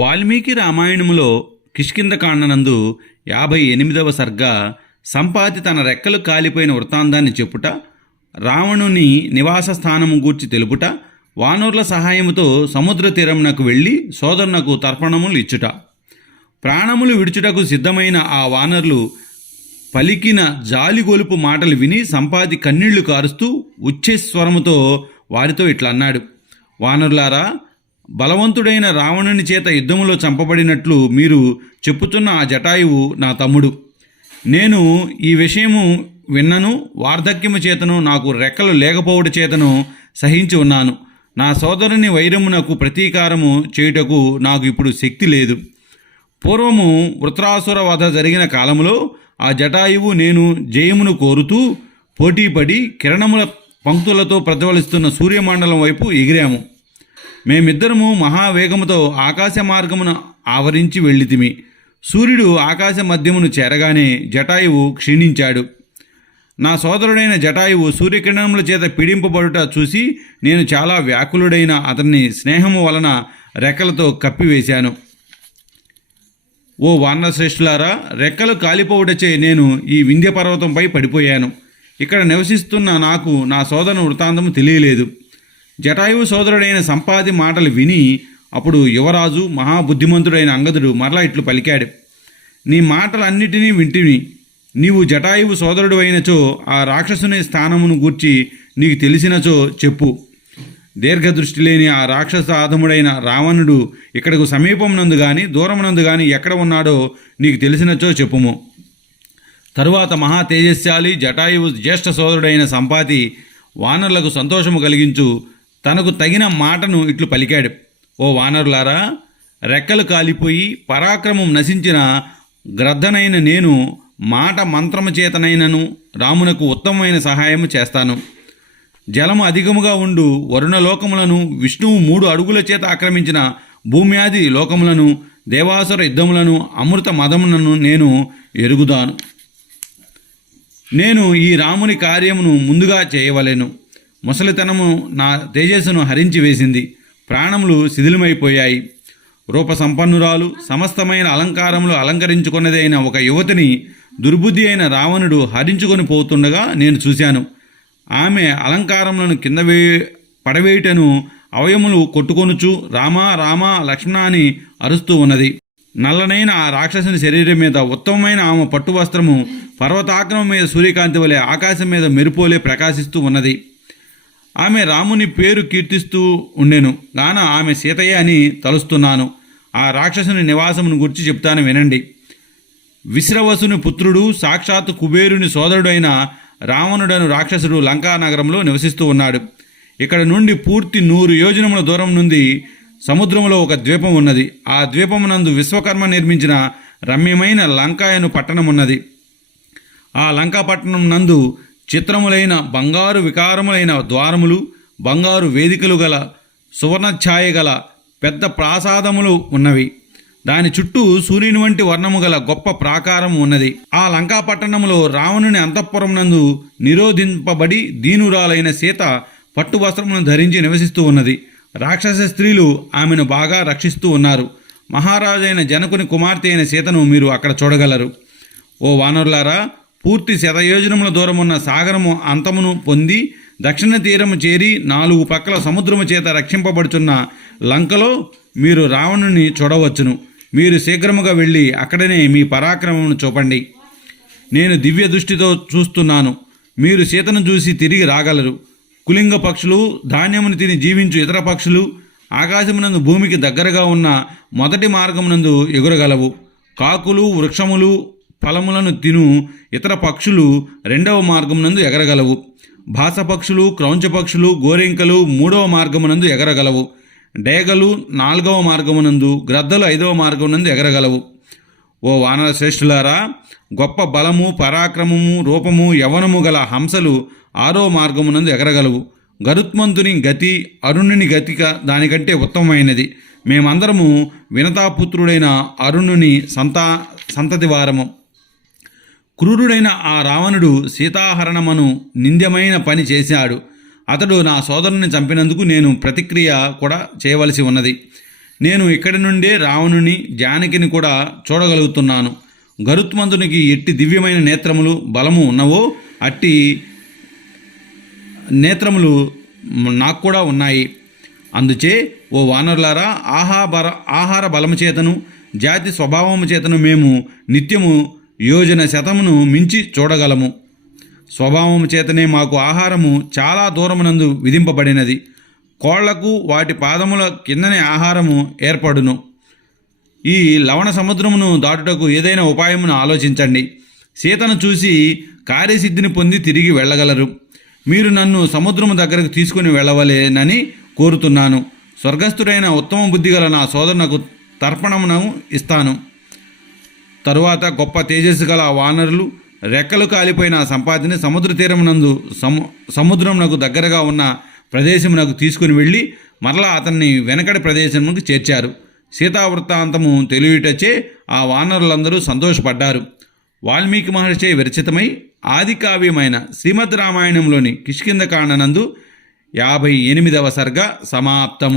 వాల్మీకి రామాయణములో కిష్కింధకాండనందు 58వ సర్గ సంపాతి తన రెక్కలు కాలిపోయిన వృత్తాంతాన్ని చెప్పుట, రావణుని నివాస స్థానము గూర్చి తెలుపుట, వానరుల సహాయముతో సముద్ర తీరమునకు వెళ్ళి సోదరునకు తర్పణములు ఇచ్చుట. ప్రాణములు విడుచుటకు సిద్ధమైన ఆ వానరులు పలికిన జాలిగొలుపు మాటలు విని సంపాతి కన్నీళ్లు కారుస్తూ ఉచ్ఛస్వరముతో వారితో ఇట్లా అన్నాడు: వానరులారా, బలవంతుడైన రావణుని చేత యుద్ధములో చంపబడినట్లు మీరు చెప్పుతున్న ఆ జటాయువు నా తమ్ముడు. నేను ఈ విషయము విన్నను, వార్ధక్యము చేతను నాకు రెక్కలు లేకపోవట చేతను సహించి ఉన్నాను. నా సోదరుని వైరమునకు ప్రతీకారము చేయుటకు నాకు ఇప్పుడు శక్తి లేదు. పూర్వము వృత్రాసుర వధ జరిగిన కాలములో ఆ జటాయువు నేను జయమును కోరుతూ పోటీపడి కిరణముల పంక్తులతో ప్రజ్వలిస్తున్న సూర్యమండలం వైపు ఎగిరాము. మేమిద్దరము మహావేగముతో ఆకాశ మార్గమున ఆవరించి వెళ్ళితిమి. సూర్యుడు ఆకాశ మధ్యమును చేరగానే జటాయువు క్షీణించాడు. నా సోదరుడైన జటాయువు సూర్యకిరణముల చేత పీడింపబడుట చూసి నేను చాలా వ్యాకులుడైన అతన్ని స్నేహము వలన రెక్కలతో కప్పివేశాను. ఓ వానరశ్రేష్ఠులారా, రెక్కలు కాలిపోవుటచే నేను ఈ వింధ్య పర్వతంపై పడిపోయాను. ఇక్కడ నివసిస్తున్న నాకు నా సోదరుని వృత్తాంతము తెలియలేదు. జటాయువు సోదరుడైన సంపాతి మాటలు విని అప్పుడు యువరాజు మహాబుద్ధిమంతుడైన అంగదుడు మరలా ఇట్లు పలికాడు: నీ మాటలన్నిటినీ వింటిని. నీవు జటాయువు సోదరుడు అయినచో ఆ రాక్షసుని స్థానమును గూర్చి నీకు తెలిసినచో చెప్పు. దీర్ఘదృష్టి లేని ఆ రాక్షసాధముడైన రావణుడు ఇక్కడకు సమీపమునందు గాని దూరమునందు గాని ఎక్కడ ఉన్నాడో నీకు తెలిసినచో చెప్పుము. తరువాత మహా తేజస్శాలి జటాయువు జ్యేష్ఠ సోదరుడైన సంపాతి వానరులకు సంతోషము కలిగించు తనకు తగిన మాటను ఇట్లు పలికాడు: ఓ వానరులారా, రెక్కలు కాలిపోయి పరాక్రమం నశించిన గ్రద్దనైన నేను మాట మంత్రము చేతనైనను రామునకు ఉత్తమమైన సహాయము చేస్తాను. జలము అధికముగా ఉండు వరుణలోకములను, విష్ణువు 3 అడుగుల చేత ఆక్రమించిన భూమ్యాది లోకములను, దేవాసుర యుద్ధములను, అమృత మదములను నేను ఎరుగుదాను. నేను ఈ రాముని కార్యమును ముందుగా చేయవలెను. ముసలితనము నా తేజస్సును హరించి వేసింది. ప్రాణములు శిథిలమైపోయాయి. రూపసంపన్నురాలు, సమస్తమైన అలంకారములు అలంకరించుకున్నదైన ఒక యువతిని దుర్బుద్ధి అయిన రావణుడు హరించుకొని పోతుండగా నేను చూశాను. ఆమె అలంకారములను కింద పడవేయుటను అవయములు కొట్టుకొనుచు రామా రామా లక్ష్మణ అని అరుస్తూ ఉన్నది. నల్లనైన ఆ రాక్షసుని శరీరం మీద ఉత్తమమైన ఆమె పట్టు వస్త్రము పర్వతాగ్రం మీద సూర్యకాంతి వలె ఆకాశం మీద మెరుపోలే ప్రకాశిస్తూ ఉన్నది. ఆమె రాముని పేరు కీర్తిస్తూ ఉండెను గాన ఆమె సీతయ్య అని తలుస్తున్నాను. ఆ రాక్షసుని నివాసమును గురించి చెప్తాను వినండి. విశ్రవసుని పుత్రుడు, సాక్షాత్ కుబేరుని సోదరుడైన రావణుడను రాక్షసుడు లంకా నగరంలో నివసిస్తూ ఉన్నాడు. ఇక్కడ నుండి పూర్తి 100 యోజనముల దూరం నుండి సముద్రంలో ఒక ద్వీపం ఉన్నది. ఆ ద్వీపమునందు విశ్వకర్మ నిర్మించిన రమ్యమైన లంకాయను పట్టణం ఉన్నది. ఆ లంకా పట్టణం నందు చిత్రములైన బంగారు వికారములైన ద్వారములు, బంగారు వేదికలు గల సువర్ణఛాయ గల పెద్ద ప్రాసాదములు ఉన్నవి. దాని చుట్టూ సూర్యుని వంటి వర్ణము గల గొప్ప ప్రాకారం ఉన్నది. ఆ లంకా పట్టణములో రావణుని అంతఃపురం నందు నిరోధింపబడి దీనురాలైన సీత పట్టు వస్త్రమును ధరించి నివసిస్తూ ఉన్నది. రాక్షస స్త్రీలు ఆమెను బాగా రక్షిస్తూ ఉన్నారు. మహారాజైన జనకుని కుమార్తె అయిన సీతను మీరు అక్కడ చూడగలరు. ఓ వానరులారా, పూర్తి 100 యోజనముల దూరమున్న సాగరము అంతమును పొంది దక్షిణ తీరము చేరి 4 పక్కల సముద్రము చేత రక్షింపబడుచున్న లంకలో మీరు రావణుని చూడవచ్చును. మీరు శీఘ్రముగా వెళ్ళి అక్కడనే మీ పరాక్రమమును చూపండి. నేను దివ్య దృష్టితో చూస్తున్నాను. మీరు సీతను చూసి తిరిగి రాగలరు. కులింగ పక్షులు, ధాన్యమును తిని జీవించు ఇతర పక్షులు ఆకాశమునందు భూమికి దగ్గరగా ఉన్న మొదటి మార్గమునందు ఎగురగలవు. కాకులు, వృక్షములు, ఫలములను తిను ఇతర పక్షులు 2వ మార్గమునందు ఎగరగలవు. భాస పక్షులు, క్రౌంచ పక్షులు, గోరింకలు 3వ మార్గమునందు ఎగరగలవు. డేగలు 4వ మార్గమునందు, గ్రద్దలు 5వ మార్గమునందు ఎగరగలవు. ఓ వానర శ్రేష్ఠులారా, గొప్ప బలము, పరాక్రమము, రూపము, యవనము గల హంసలు 6వ మార్గమునందు ఎగరగలవు. గరుత్మంతుని గతి అరుణుని గతిక దానికంటే ఉత్తమమైనది. మేమందరము వినతాపుత్రుడైన అరుణుని సంతతి వారము. క్రూరుడైన ఆ రావణుడు సీతాహరణమను నింద్యమైన పని చేశాడు. అతడు నా సోదరుని చంపినందుకు నేను ప్రతిక్రియ కూడా చేయవలసి ఉన్నది. నేను ఇక్కడి నుండే రావణుని జానకిని కూడా చూడగలుగుతున్నాను. గరుత్మంతునికి ఎట్టి దివ్యమైన నేత్రములు బలము ఉన్నవో అట్టి నేత్రములు నాకు కూడా ఉన్నాయి. అందుచే ఓ వానరులారా, ఆహార బలము చేతను జాతి స్వభావము చేతను మేము నిత్యము యోజన శతమును మించి చూడగలము. స్వభావము చేతనే మాకు ఆహారము చాలా దూరమునందు విధింపబడినది. కోళ్లకు వాటి పాదముల కిందనే ఆహారము ఏర్పడును. ఈ లవణ సముద్రమును దాటుటకు ఏదైనా ఉపాయమును ఆలోచించండి. సీతను చూసి కార్యసిద్ధిని పొంది తిరిగి వెళ్ళగలరు. మీరు నన్ను సముద్రము దగ్గరకు తీసుకుని వెళ్ళవలేనని కోరుతున్నాను. స్వర్గస్థుడైన ఉత్తమ బుద్ధిగల నా సోదరునకు తర్పణమును ఇస్తాను. తరువాత గొప్ప తేజస్సు గల వానరులు రెక్కలు కాలిపోయిన సంపాతిని సముద్ర తీరమునందు సముద్రమునకు దగ్గరగా ఉన్న ప్రదేశమునకు తీసుకుని వెళ్ళి మరలా అతన్ని వెనకటి ప్రదేశమునకు చేర్చారు. సీతావృత్తాంతము తెలియటచే ఆ వానరులందరూ సంతోషపడ్డారు. వాల్మీకి మహర్షి విరచితమై ఆది కావ్యమైన శ్రీమద్ రామాయణంలోని కిష్కింధకాండనందు 58వ సర్గ సమాప్తము.